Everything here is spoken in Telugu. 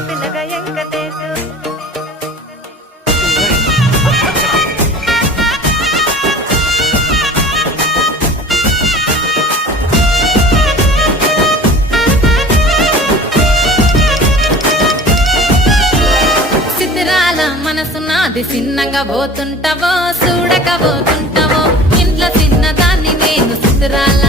పిల్లగ వెంకటేశు చిత్రాల మనసు నాది చిన్నగా పోతుంటావో చూడక పోతుంటావో ఇంట్లో చిన్నదాన్ని నేను చిత్రాల